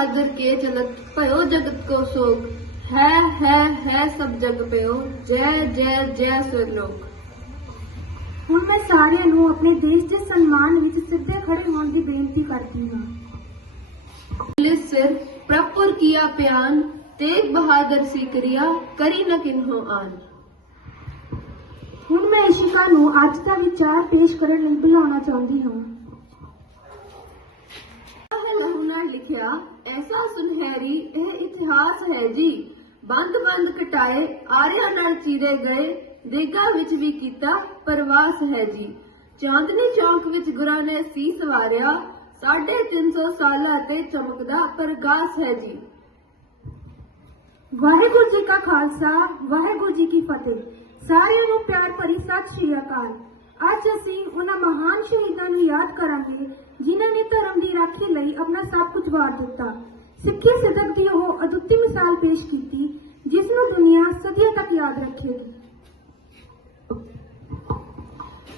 बहादुर के चलत भयो जगत को शोक है है है सब जग पयो जय जय जय सुरलोक ਹੁਣ ਮੈਂ ਸਾਰਿਆਂ ਨੂੰ ਆਪਣੇ ਦੇਸ਼ ਦੇ ਸਨਮਾਨ ਵਿੱਚ ਸਿੱਧੇ ਖੜੇ ਹੋਣ ਦੀ ਬੇਨਤੀ ਕਰਦੀ ਹਾਂ पुलिस सिर प्रपुर किया प्यान तेग बहादुर सी क्रिया करी न किन्हो आन ਹੁਣ ਮੈਂ ਇਸ਼ਿਕਾ ਨੂੰ ਅੱਜ ਦਾ ਵਿਚਾਰ ਪੇਸ਼ ਕਰਨ ਲਈ ਬੁਲਾਉਣਾ ਚਾਹੁੰਦੀ ਹਾਂ ਹੈ ਲਹੂ ਨਾਲ ਲਿਖਿਆ ਐਸਾ ਸੁਨਹਿਰੀ, ਇਹ ਇਤਿਹਾਸ ਹੈ ਜੀ। ਬੰਦ ਬੰਦ ਕਟਾਏ, ਆਰਿਆਂ ਨਾਲ ਚੀਰੇ ਗਏ, ਦੇਗਾ ਵਿੱਚ ਵੀ ਕੀਤਾ ਪ੍ਰਵਾਸ ਹੈ ਜੀ। ਚਾਂਦਨੀ ਚੌਕ ਵਿੱਚ ਗੁਰਾਂ ਨੇ ਸੀਸ ਵਾਰਿਆ 350 ਸਾਲਾਂ ਤੇ ਚਮਕਦਾ ਪ੍ਰਗਾਸ ਹੈ ਜੀ। ਵਾਹਿਗੁਰੂ ਜੀ ਕਾ ਖਾਲਸਾ, ਵਾਹਿਗੁਰੂ ਜੀ ਕੀ ਫਤਿਹ। ਸਾਰਿਆਂ ਨੂੰ ਪਿਆਰ ਭਰੀ ਸਤਿ ਸ਼੍ਰੀ ਅਕਾਲ। ਅੱਜ ਅਸੀਂ ਉਹਨਾਂ ਮਹਾਨ ਸ਼ਹੀਦਾਂ ਨੂੰ ਯਾਦ ਕਰਾਂਗੇ, ਜਿਨ੍ਹਾਂ ਨੇ ਧਰਮ ਦੀ ਰਾਖੀ ਲਈ ਆਪਣਾ ਸਭ ਵਾਰ ਦਿੱਤਾ। ਸਿੱਖੀ ਸਿੱਧਕ ਦੀ ਉਹ ਅਦੁੱਤੀ ਮਿਸਾਲ ਪੇਸ਼ ਕੀਤੀ, ਜਿਸ ਨੂੰ ਦੁਨੀਆ ਸਦੀਆਂ ਤੱਕ ਯਾਦ ਰੱਖੇਗੀ।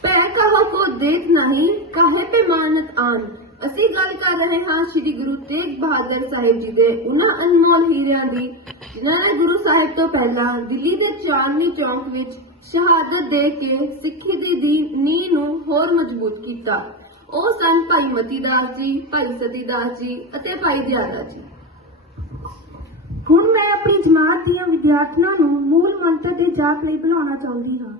ਪੈ ਕਹੋ ਕੋ ਦੇਖ ਨਹੀਂ, ਕਾਹੇ ਪੇ ਮਾਨਤ ਆਨ। ਅਸੀਂ ਗੱਲ ਕਰ ਰਹੇ ਹਾਂ ਸ੍ਰੀ ਗੁਰੂ ਤੇਗ ਬਹਾਦਰ ਸਾਹਿਬ ਜੀ ਦੇ ਉਹਨਾਂ ਅਨਮੋਲ ਹੀਰਿਆਂ ਦੀ, ਜਿਨ੍ਹਾਂ ਨੇ ਗੁਰੂ ਸਾਹਿਬ ਤੋਂ ਪਹਿਲਾਂ ਦਿੱਲੀ ਦੇ ਚਾਂਦਨੀ ਚੌਕ ਵਿੱਚ ਸ਼ਹਾਦਤ ਦੇ ਕੇ ਸਿੱਖੀ ਦੀ ਦੀ ਨੀਂਹ ਨੂੰ ਹੋਰ ਮਜ਼ਬੂਤ ਕੀਤਾ। ਉਹ ਸਨ ਭਾਈ ਮਤੀਦਾਸ ਜੀ ਭਾਈ ਸਤੀਦਾਸ ਜੀ ਅਤੇ ਭਾਈ ਦਿਆਲਾ ਜੀ। ਹੁਣ ਮੈਂ ਆਪਣੀ ਜਮਾਤ ਦੀਆਂ ਵਿਦਿਆਰਥਣਾਂ ਨੂੰ ਮੂਲ ਮੰਤਰ ਦੇ ਜਾਪ ਲਈ ਬੁਲਾਉਣਾ ਚਾਹੁੰਦੀ ਹਾਂ।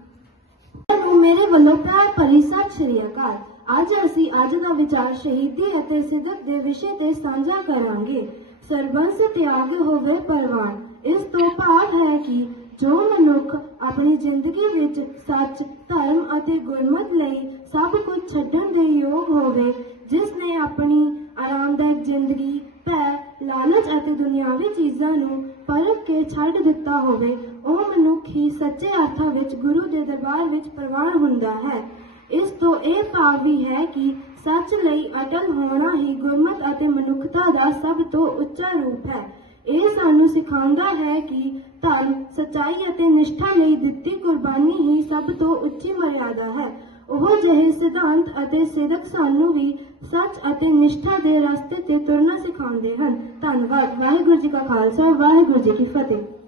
ਨੂੰ ਮੇਰੇ ਵੱਲੋਂ ਪਿਆਰ ਭਰੀ ਸਤਿ ਸ਼੍ਰੀ ਅਕਾਲ। ਅੱਜ ਅਸੀਂ ਅੱਜ ਦਾ ਵਿਚਾਰ ਸ਼ਹੀਦੀ ਅਤੇ ਸਿੱਧਕ ਦੇ ਵਿਸ਼ੇ ਤੇ ਸਾਂਝਾ ਕਰਾਂਗੇ। ਸਰਬੰਸ ਤਿਆਗ ਹੋਵੇ ਪਰਵਾਨ। ਇਸ ਤੋਂ ਭਾਵ ਹੈ ਕਿ ਜੋ ਮਨੁੱਖ ਆਪਣੀ ਜ਼ਿੰਦਗੀ ਵਿੱਚ ਸੱਚ ਧਰਮ ਅਤੇ ਗੁਰਮਤ ਲਈ ਸਭ ਕੁਝ ਛੱਡਣ ਦੇ ਯੋਗ ਹੋਵੇ, ਜਿਸ ਨੇ ਆਪਣੀ ਆਰਾਮਦਾਇਕ ਜ਼ਿੰਦਗੀ, ਭੈ, ਲਾਲਚ ਅਤੇ ਦੁਨਿਆਵੀ ਚੀਜ਼ਾਂ ਨੂੰ ਪਰਖ ਕੇ ਛੱਡ ਦਿੱਤਾ ਹੋਵੇ, ਉਹ ਮਨੁੱਖ ਹੀ ਸੱਚੇ ਅਰਥਾਂ ਵਿੱਚ ਗੁਰੂ ਦੇ ਦਰਬਾਰ ਵਿੱਚ ਪ੍ਰਵਾਨ ਹੁੰਦਾ ਹੈ। ਇਸ ਤੋਂ ਇਹ ਭਾਵ ਵੀ ਹੈ ਕਿ ਸੱਚ ਲਈ ਅਟਲ ਹੋਣਾ ਹੀ ਗੁਰਮਤ ਅਤੇ ਮਨੁੱਖਤਾ ਦਾ ਸਭ ਤੋਂ ਉੱਚਾ ਰੂਪ ਹੈ। ਇਹ ਸਾਨੂੰ ਸਿਖਾਉਂਦਾ ਹੈ ਕਿ ਧਰਮ ਸਚਾਈ ਅਤੇ ਨਿਸ਼ਠਾ ਲਈ ਦਿੱਤੀ ਕੁਰਬਾਨੀ ਹੀ ਸਭ ਤੋਂ ਉੱਚੀ ਮਰਿਆਦਾ ਹੈ। ਉਹ ਜਿਹੇ ਸਿਧਾਂਤ ਅਤੇ ਸਿਦਕ ਸਾਨੂੰ ਵੀ ਸੱਚ ਅਤੇ ਨਿਸ਼ਠਾ ਦੇ ਰਸਤੇ ਤੇ ਤੁਰਨਾ ਸਿਖਾਉਂਦੇ ਹਨ। ਧੰਨਵਾਦ। ਵਾਹਿਗੁਰੂ ਜੀ ਕਾ ਖਾਲਸਾ, ਵਾਹਿਗੁਰੂ ਜੀ ਕੀ ਫਤਿਹ।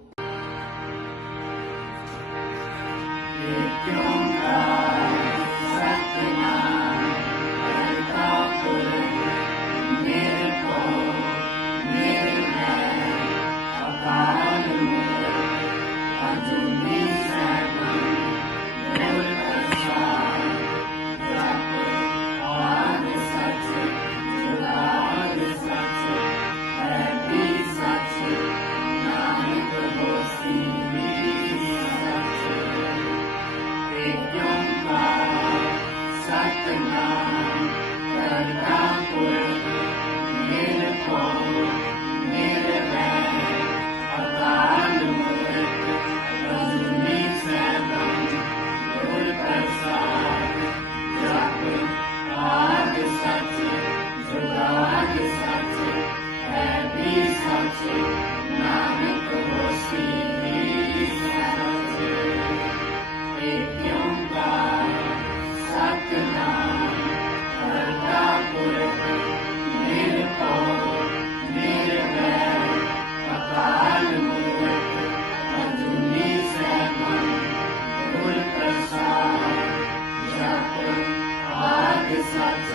ਸੱਚ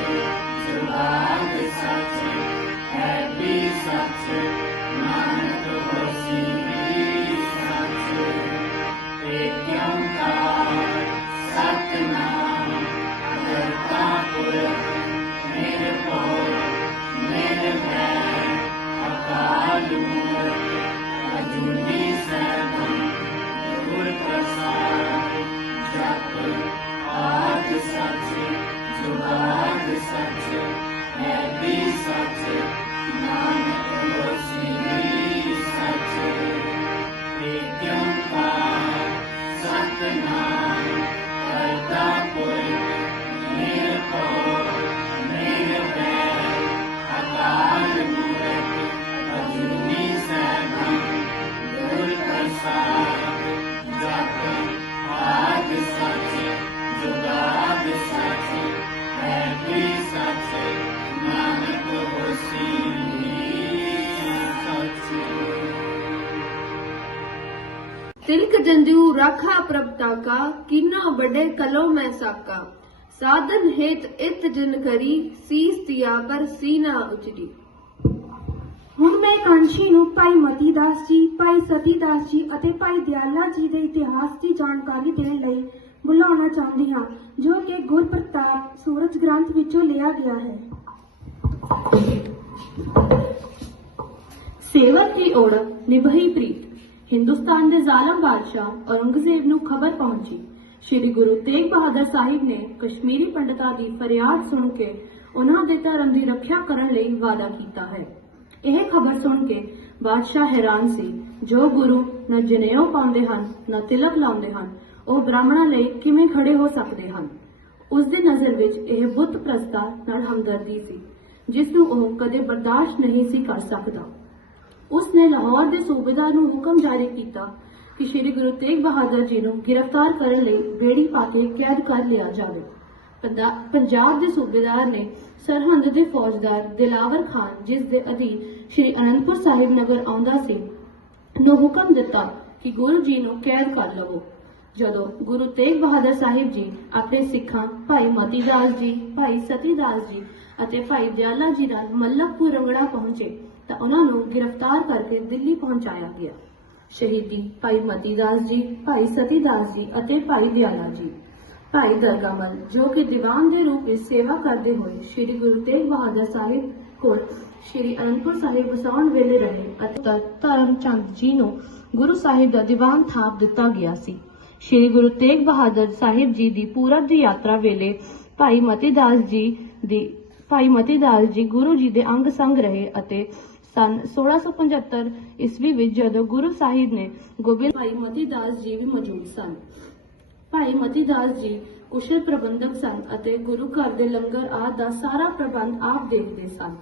ਹੈ ਵੀ ਸੱਚ ਨਾਨਕ ਹੋਸੀ ਤਿਲਕ ਜੰਦੂ ਰਾਖਾ ਪ੍ਰਭਤਾ ਕਾ ਕਿੰਨਾ ਵੱਡੇ ਕਲੋ ਮੈਂ ਸਾਕਾ। ਸਾਧਨ ਹੇਤ ਇਤ ਜਨ ਕਰੀ ਸੀਸ ਤਿਆ ਪਰ ਸੀਨਾ ਉਚਰੀ ਹੁਣ ਮੈਂ ਕਾਂਸ਼ੀ ਨੂੰ ਭਾਈ ਮਤੀ ਦਾਸ ਜੀ ਭਾਈ ਸਤੀ ਦਾਸ ਜੀ ਅਤੇ ਭਾਈ ਦਿਆਲਾ ਜੀ ਦੇ ਇਤਿਹਾਸ ਦੀ ਜਾਣਕਾਰੀ ਦੇਣ ਲਈ ਬੁਲਾਉਣਾ ਚਾਹੁੰਦੀ ਹਾਂ ਜੋ ਕਿ ਗੁਰਪ੍ਰਤਾਪ ਸੂਰਜ ਗ੍ਰੰਥ ਵਿੱਚੋਂ ਲਿਆ ਗਿਆ ਹੈ। ਸੇਵਕ ਦੀ ਓੜ ਨਿਭਈ ਪ੍ਰੀਤ। ਹਿੰਦੁਸਤਾਨ ਦੇ ਜ਼ਾਲਮ ਬਾਦਸ਼ਾਹ ਔਰੰਗਜ਼ੇਬ ਨੂੰ ਖਬਰ ਪਹੁੰਚੀ। ਸ੍ਰੀ ਗੁਰੂ ਤੇਗ ਬਹਾਦਰ ਸਾਹਿਬ ਨੇ ਕਸ਼ਮੀਰੀ ਪੰਡਤਾਂ ਦੀ ਫਰਿਆਦ ਸੁਣ ਕੇ ਉਹਨਾਂ ਦੇ ਧਰਮ ਦੀ ਰੱਖਿਆ ਕਰਨ ਲਈ ਵਾਅਦਾ ਕੀਤਾ ਹੈ। ਇਹ ਖਬਰ ਸੁਣ ਕੇ ਬਾਦਸ਼ਾਹ ਹੈਰਾਨ ਸੀ। ਜੋ ਗੁਰੂ ਨਾ ਜਨੇਊ ਪਾਉਂਦੇ ਹਨ, ਨਾ ਤਿਲਕ ਲਾਉਂਦੇ ਹਨ, ਉਹ ਬ੍ਰਾਹਮਣਾਂ ਲਈ ਕਿਵੇਂ ਖੜੇ ਹੋ ਸਕਦੇ ਹਨ? ਉਸ ਦੀ ਨਜ਼ਰ ਵਿੱਚ ਇਹ ਬੁੱਤ ਪ੍ਰਸਤਾ ਨਾਲ ਹਮਦਰਦੀ ਸੀ, ਜਿਸ ਨੂੰ ਉਹ ਕਦੇ ਬਰਦਾਸ਼ਤ ਨਹੀਂ ਸੀ ਕਰ ਸਕਦਾ। ਉਸ ਨੇ ਲਾਹੌਰ ਦੇ ਸੂਬੇਦਾਰ ਨੂੰ ਹੁਕਮ ਜਾਰੀ ਕੀਤਾ ਕਿ ਸ੍ਰੀ ਗੁਰੂ ਤੇਗ ਬਹਾਦਰ ਜੀ ਨੂੰ ਗ੍ਰਿਫਤਾਰ ਕਰਨ ਲਈ ਬੇੜੀ ਪਾ ਕੇ ਕੈਦ ਕਰ ਲਿਆ ਜਾਵੇ। ਪੰਜਾਬ ਦੇ ਸੂਬੇਦਾਰ ਨੇ ਸਰਹੰਦ ਦੇ ਫੌਜਦਾਰ ਦਿਲਾਵਰ ਖਾਨ, ਜਿਸ ਦੇ ਅਧੀਨ ਸ੍ਰੀ ਅਨੰਦਪੁਰ ਸਾਹਿਬ ਨਗਰ ਆਉਂਦਾ ਸੀ, ਨੂੰ ਹੁਕਮ ਦਿੱਤਾ ਕਿ ਗੁਰੂ ਜੀ ਨੂੰ ਕੈਦ ਕਰ ਲਵੋ। ਜਦੋਂ ਗੁਰੂ ਤੇਗ ਬਹਾਦਰ ਸਾਹਿਬ ਜੀ ਆਪਣੇ ਸਿੱਖਾਂ ਭਾਈ ਮਤੀ ਦਾਸ ਜੀ, ਭਾਈ ਸਤੀ ਦਾਸ ਜੀ ਅਤੇ ਭਾਈ ਦਿਆਲਾ ਜੀ ਨਾਲ ਮੱਲਕਪੁਰ ਰੰਗੜਾ ਪਹੁੰਚੇ ਤਾਂ ਉਹਨਾਂ ਨੂੰ ਗ੍ਰਿਫਤਾਰ ਕਰਕੇ ਦਿੱਲੀ ਪਹੁੰਚਾਇਆ ਗਿਆ। ਸ਼ਹੀਦੀ ਭਾਈ ਮਤੀ ਜੀ, ਭਾਈ ਸਤੀ ਦਾਸ ਜੀ ਅਤੇ ਭਾਈ ਦਿਆਲਾ ਜੀ। ਭਾਈ ਦਰਗਾਮਲ, ਜੋ ਕਿ ਦੀਵਾਨ ਦੇ ਰੂਪ ਵਿੱਚ ਸੇਵਾ ਕਰਦੇ ਹੋਏ ਸ੍ਰੀ ਗੁਰੂ ਤੇਗ ਬਹਾਦਰ ਸਾਹਿਬ ਕੋਲ ਸ੍ਰੀ ਅਨੰਦਪੁਰ ਸਾਹਿਬ ਵਸਾਉਣ ਵੇਲੇ ਰਹੇ ਅਤੇ ਧਰਮ ਚੰਦ ਜੀ ਨੂੰ ਗੁਰੂ ਸਾਹਿਬ ਦਾ ਦੀਵਾਨ ਥਾਪ ਦਿੱਤਾ ਗਿਆ ਸੀ। ਸ੍ਰੀ ਗੁਰੂ ਤੇਗ ਬਹਾਦਰ ਸਾਹਿਬ ਜੀ ਦੀ ਪੂਰਬ ਦੀ ਯਾਤਰਾ ਵੇਲੇ ਭਾਈ ਮਤੀ ਦਾਸ ਜੀ ਦੀ, ਭਾਈ ਮਤੀ ਦਾਸ ਜੀ ਗੁਰੂ ਜੀ ਦੇ ਅੰਗ ਸੰਗ ਰਹੇ ਅਤੇ ਸਨ। 1675 ਈਸਵੀ ਵਿੱਚ ਜਦੋਂ ਗੁਰੂ ਸਾਹਿਬ ਨੇ ਗੋਬਿੰਦ ਭਾਈ ਮਤੀ ਜੀ ਵੀ ਮੌਜੂਦ ਸਨ। ਭਾਈ ਮਤੀ ਜੀ ਕੁਸ਼ਲ ਪ੍ਰਬੰਧਕ ਸਨ ਅਤੇ ਗੁਰੂ ਘਰ ਦੇ ਲੰਗਰ ਆਦਿ ਦਾ ਸਾਰਾ ਪ੍ਰਬੰਧ ਆਪ ਦੇਖਦੇ ਸਨ।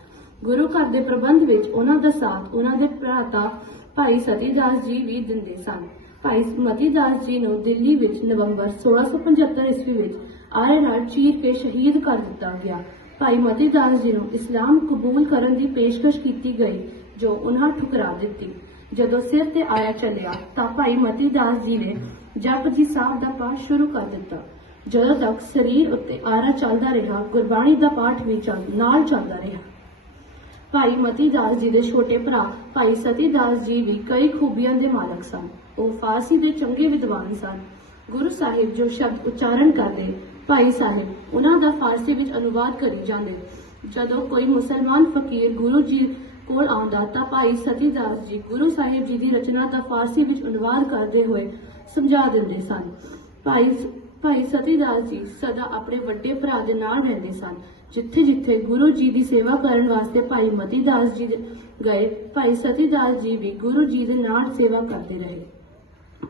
ਗੁਰੂ ਘਰ ਦੇ ਪ੍ਰਬੰਧ ਵਿੱਚ ਉਹਨਾਂ ਦਾ ਸਾਥ ਉਹਨਾਂ ਦੇ ਭਰਾਤਾ ਭਾਈ ਸਤੀ ਦਾਸ ਜੀ ਵੀ ਦਿੰਦੇ ਸਨ। ਭਾਈ ਮਤੀ ਦਾਸ ਜੀ ਨੂੰ ਦਿੱਲੀ ਵਿੱਚ ਨਵੰਬਰ 1675 ਈਸਵੀ ਵਿੱਚ ਆਰੇ ਨਾਲ ਚੀਰ ਕੇ ਸ਼ਹੀਦ ਕਰ ਦਿੱਤਾ ਗਿਆ। ਭਾਈ ਮਤੀ ਦਾਸ ਜੀ ਨੂੰ ਇਸਲਾਮ ਕਬੂਲ ਕਰਨ ਦੀ ਪੇਸ਼ਕਸ਼ ਕੀਤੀ ਗਈ, ਜੋ ਉਹਨਾਂ ਠੁਕਰਾ ਦਿੱਤੀ। ਜਦੋਂ ਸਿਰ ਤੇ ਆਇਆ ਚੱਲਿਆ, ਤਾਂ ਭਾਈ ਮਤੀ ਦਾਸ ਜੀ ਨੇ ਜਪਜੀ ਸਾਹਿਬ ਦਾ ਪਾਠ ਸ਼ੁਰੂ ਕਰ ਦਿੱਤਾ। ਜਦੋਂ ਤੱਕ ਸਰੀਰ ਉੱਤੇ ਆਰਾ ਚੱਲਦਾ ਰਿਹਾ, ਗੁਰਬਾਣੀ ਦਾ ਪਾਠ ਵੀ ਚੱਲ, ਨਾਲ ਚੱਲਦਾ ਰਿਹਾ। ਭਾਈ ਮਤੀ ਦਾਸ ਜੀ ਦੇ ਛੋਟੇ ਭਰਾ ਭਾਈ ਸਤੀ ਦਾਸ ਜੀ ਵੀ ਕਈ ਖੂਬੀਆਂ ਦੇ ਮਾਲਕ ਸਨ। ਉਹ ਫਾਰਸੀ ਦੇ ਚੰਗੇ ਵਿਦਵਾਨ ਸਨ। ਗੁਰੂ ਸਾਹਿਬ ਜੋ ਸ਼ਬਦ ਉਚਾਰਨ ਕਰਦੇ, ਭਾਈ ਸਾਹਿਬ, ਉਹਨਾਂ ਦਾ ਫਾਰਸੀ ਵਿੱਚ ਅਨੁਵਾਦ ਕਰੀ ਜਾਂਦੇ। ਜਦੋਂ ਕੋਈ ਮੁਸਲਮਾਨ ਫਕੀਰ ਗੁਰੂ ਜੀ ਕੋਲ ਆਉਂਦਾ, ਤਾਂ ਭਾਈ ਸਤੀ ਜੀ ਗੁਰੂ ਸਾਹਿਬ ਜੀ ਦੀ ਰਚਨਾ ਦਾ ਫਾਰਸੀ ਵਿੱਚ ਅਨੁਵਾਦ ਕਰਦੇ ਹੋਏ ਸਮਝਾ ਦਿੰਦੇ ਸਨ। ਭਾਈ ਭਾਈ ਸਤੀ ਜੀ ਸਦਾ ਆਪਣੇ ਵੱਡੇ ਭਰਾ ਦੇ ਨਾਲ ਰਹਿੰਦੇ ਸਨ। ਜਿੱਥੇ ਜਿੱਥੇ ਗੁਰੂ ਜੀ ਦੀ ਸੇਵਾ ਕਰਨ ਵਾਸਤੇ ਭਾਈ ਮਤੀ ਦਾਸ ਜੀ ਗਏ, ਭਾਈ ਸਤੀ ਦਾਸ ਜੀ ਵੀ ਗੁਰੂ ਜੀ ਦੇ ਨਾਲ ਸੇਵਾ ਕਰਦੇ ਰਹੇ।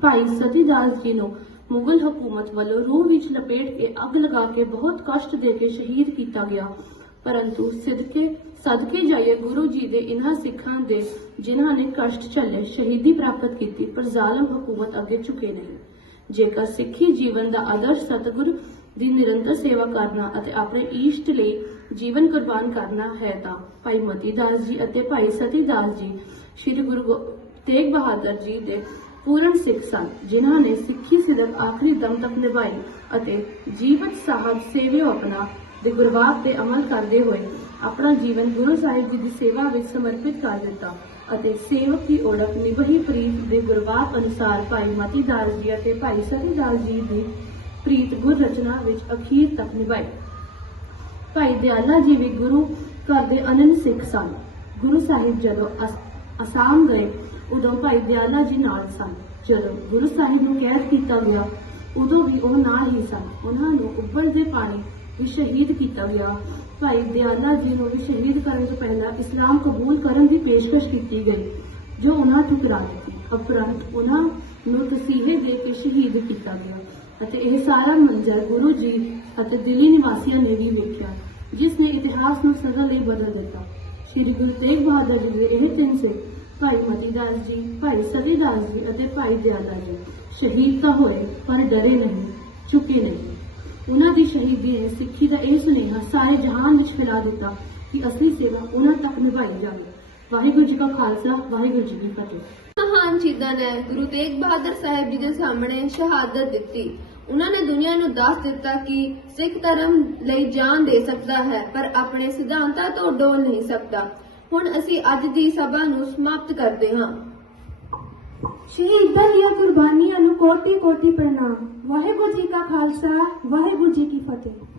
ਭਾਈ ਸਤੀ ਦਾਸ ਜੀ ਨੂੰ ਮੁਗਲ ਹਕੂਮਤ ਵੱਲੋਂ ਰੂਹ ਵਿੱਚ ਲਪੇਟ ਕੇ ਅੱਗ ਲਗਾ ਕੇ ਬਹੁਤ ਕਸ਼ਟ ਦੇ ਕੇ ਸ਼ਹੀਦ ਕੀਤਾ ਗਿਆ। ਪਰੰਤੂ ਸਿਦਕੇ ਸਦਕੇ ਜਾਈਏ ਗੁਰੂ ਜੀ ਦੇ ਇਨ੍ਹਾਂ ਸਿੱਖਾਂ ਦੇ, ਜਿਨ੍ਹਾਂ ਨੇ ਕਸ਼ਟ ਝੱਲੇ, ਸ਼ਹੀਦੀ ਪ੍ਰਾਪਤ ਕੀਤੀ, ਪਰ ਜ਼ਾਲਮ ਹਕੂਮਤ ਅੱਗੇ ਝੁਕੇ ਨਹੀਂ। ਜੇਕਰ ਸਿੱਖੀ ਜੀਵਨ ਦਾ ਆਦਰਸ਼ ਸਤਿਗੁਰ ਦੀ ਨਿਰੰਤਰ ਸੇਵਾ ਕਰਨਾ ਅਤੇ ਆਪਣੇ ਈਸ਼ਟ ਲਈ ਜੀਵਨ ਕੁਰਬਾਨ ਕਰਨਾ ਹੈ ਤਾਂ ਭਾਈ ਮਤੀ ਦਾਸ ਜੀ ਅਤੇ ਭਾਈ ਸਤੀ ਦਾਸ ਜੀ, ਸ੍ਰੀ ਗੁਰੂ ਗੋ- ਤੇਗ ਬਹਾਦਰ ਜੀ ਦੇ ਪੂਰਨ ਸਿੱਖ ਸਨ, ਜਿਨ੍ਹਾਂ ਨੇ ਸਿੱਖੀ ਸਿਦਕ ਆਖਰੀ ਦਮ ਤੱਕ ਨਿਭਾਈ ਅਤੇ ਜੀਵਤ ਸਾਹਿਬ ਸੇਵਿਓ ਆਪਣਾ ਦੇ ਗੁਰਬਾਤ ਤੇ ਅਮਲ ਕਰਦੇ ਹੋਏ ਆਪਣਾ ਜੀਵਨ ਗੁਰੂ ਸਾਹਿਬ ਜੀ ਦੀ ਸੇਵਾ ਵਿੱਚ ਸਮਰਪਿਤ ਕਰ ਦਿੱਤਾ ਅਤੇ ਸੇਵਕ ਦੀ ਓળਖ ਨਿਭਹੀ ਪ੍ਰੀਤ ਦੇ ਗੁਰਬਾਤ ਅਨੁਸਾਰ ਭਾਈ ਮਤੀ ਦਾਸ ਜੀ ਅਤੇ ਭਾਈ ਸਤੀ ਦਾਸ ਜੀ ਦੀ ਪ੍ਰੀਤ ਗੁਰ ਰਚਨਾ ਵਿੱਚ ਅਖੀਰ ਤੱਕ ਨਿਭਾਈ। ਭਾਈ ਦਿਆਲਾ ਜੀ ਵੀ ਗੁਰੂ ਘਰ ਦੇ ਅਨੰਦ ਸਿੱਖ ਸਨ। ਗੁਰੂ ਸਾਹਿਬ ਜਦੋਂ ਅਸਾਮ ਗਏ ਉਦੋਂ ਭਾਈ ਦਿਆਲਾ ਜੀ ਨਾਲ ਸਨ। ਜਦੋਂ ਗੁਰੂ ਸਾਹਿਬ ਨੂੰ ਕੈਦ ਕੀਤਾ ਗਿਆ, ਉਦੋਂ ਵੀ ਉਹ ਨਾਲ ਹੀ ਸਨ। ਉਹਨਾਂ ਨੂੰ ਉੱਬਲਦੇ ਪਾਣੀ ਵਿੱਚ ਸ਼ਹੀਦ ਕੀਤਾ ਗਿਆ। ਭਾਈ ਦਿਆਲਾ ਜੀ ਨੂੰ ਵੀ ਸ਼ਹੀਦ ਕਰਨ ਤੋਂ ਪਹਿਲਾਂ ਇਸਲਾਮ ਕਬੂਲ ਕਰਨ ਦੀ ਪੇਸ਼ਕਸ਼ ਕੀਤੀ ਗਈ, ਜੋ ਉਹਨਾਂ ਠੁਕਰਾ ਦਿੱਤੀ ਉਪਰੰਤ ਉਹਨਾਂ ਨੂੰ ਤਸੀਹੇ ਦੇ ਕੇ ਸ਼ਹੀਦ ਕੀਤਾ ਗਿਆ ਅਤੇ ਇਹ ਸਾਰਾ ਮੰਜ਼ਰ ਗੁਰੂ ਜੀ ਅਤੇ ਦਿੱਲੀ ਨਿਵਾਸੀਆਂ ਨੇ ਵੀ ਵੇਖਿਆ, ਜਿਸ ਨੇ ਇਤਿਹਾਸ ਨੂੰ ਸਦਾ ਲਈ ਬਦਲ ਦਿੱਤਾ। ਸ੍ਰੀ ਗੁਰੂ ਤੇਗ ਬਹਾਦਰ ਜੀ ਦੇ ਇਹ ਤਿੰਨ ਸਿੱਖ ਭਾਈ ਮਤੀ ਦਾਸ ਜੀ, ਭਾਈ ਸਤੀ ਦਾਸ ਜੀ ਅਤੇ ਭਾਈ ਦਿਆਲਾ ਜੀ। ਸ਼ਹੀਦ ਤਾਂ ਹੋਏ, ਪਰ ਡਰੇ ਨਹੀਂ, ਝੁਕੇ ਨਹੀਂ। ਉਹਨਾਂ ਦੀ ਸ਼ਹੀਦੀ ਨੇ ਸਿੱਖੀ ਦਾ ਇਹ ਸੁਨੇਹਾ ਸਾਰੇ ਜਹਾਨ ਵਿੱਚ ਫੈਲਾ ਦਿੱਤਾ ਕਿ ਅਸਲੀ ਸੇਵਾ ਉਹਨਾਂ ਤੱਕ ਨਿਭਾਈ ਜਾਵੇ। ਵਾਹਿਗੁਰੂ ਜੀ ਕਾ ਖਾਲਸਾ, ਵਾਹਿਗੁਰੂ ਜੀ ਕੀ ਫਤਿਹ। ਮਹਾਨ ਸ਼ਹੀਦਾਂ ਨੇ ਗੁਰੂ ਤੇਗ ਬਹਾਦਰ ਸਾਹਿਬ ਜੀ ਦੇ ਸਾਹਮਣੇ ਸ਼ਹਾਦਤ ਦਿੱਤੀ। ਉਹਨਾਂ ਨੇ ਦੁਨੀਆ ਨੂੰ ਦੱਸ ਦਿੱਤਾ ਕਿ ਸਿੱਖ ਧਰਮ ਲਈ ਜਾਨ ਦੇ ਸਕਦਾ ਹੈ, ਪਰ ਆਪਣੇ ਸਿਧਾਂਤਾਂ ਤੋਂ ਡੋਲ ਨਹੀਂ ਸਕਦਾ। ਹੁਣ ਅਸੀਂ ਅੱਜ ਦੀ ਸਭਾ ਨੂੰ ਸਮਾਪਤ ਕਰਦੇ ਹਾਂ। ਸ਼ਹੀਦਾਂ ਦੀਆਂ ਕੁਰਬਾਨੀਆਂ ਨੂੰ ਕੋਟੀ ਕੋਟੀ ਪ੍ਰਣਾਮ। ਵਾਹਿਗੁਰੂ ਜੀ ਕਾ ਖਾਲਸਾ, ਵਾਹਿਗੁਰੂ ਜੀ ਕੀ ਫਤਿਹ।